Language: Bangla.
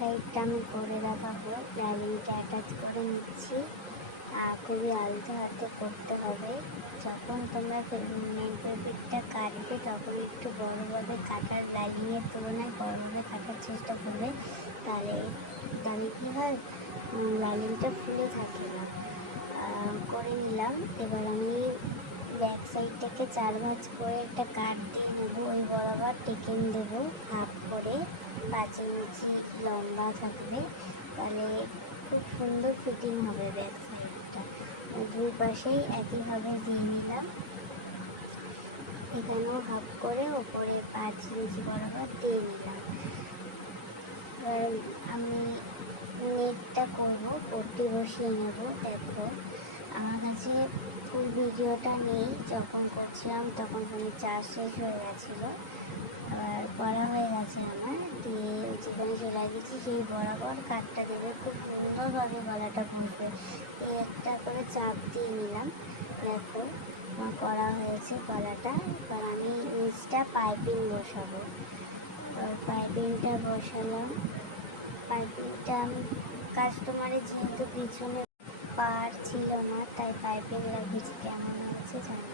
নেটটা আমি করে দেখাবো। লাইনিংটা অ্যাটাচ করে নিচ্ছি। আর খুবই আলতো হাতে করতে হবে। যখন তোমরা নেট ফেব্রিকটা কাটবে, তখন একটু বড়োভাবে কাটার লাইনিংয়ের তুলনায় বড়োভাবে কাটার চেষ্টা করবে। তাহলে তাহলে কী হয় লাইনিংটা ফুলে থাকে না। করে নিলাম। এবার আমি ব্যাক সাইডটাকে চার ভাঁজ করে একটা কাট দিয়ে নেব। ওই বরাবর টেকেন দেবো হাফ করে। পাঁচ ইঞ্চি লম্বা থাকবে। তাহলে খুব সুন্দর ফিটিং হবে ব্যাক সাইডটা দুই পাশেই একইভাবে দিয়ে নিলাম। এখানেও হাফ করে ওপরে পাঁচ ইঞ্চি বরাবর দিয়ে নিলাম। এবার আমি নেটটা করব, পট্টি বসিয়ে নেব, দেখো। আমার কাছে ফুল ভিডিওটা নেই, যখন করছিলাম তখন ফোনে চার্জ শেষ হয়ে গেছিল। আবার করা হয়ে গেছে আমার। চলে সেই বরাবর কাঠটা দেবে। খুব সুন্দরভাবে গলাটা বসবে এই একটা করে চাপ দিয়ে নিলাম। দেখো, আমার করা হয়েছে গলাটা। এবার আমি নিচটা পাইপিং বসাবো। পাইপিংটা বসালাম। পাইপিংটা আমি কাস্টমারের যেহেতু পিছনে পার ছিল না, তাই পাইপিং লাগিয়েছি। কেমন হয়েছে জানি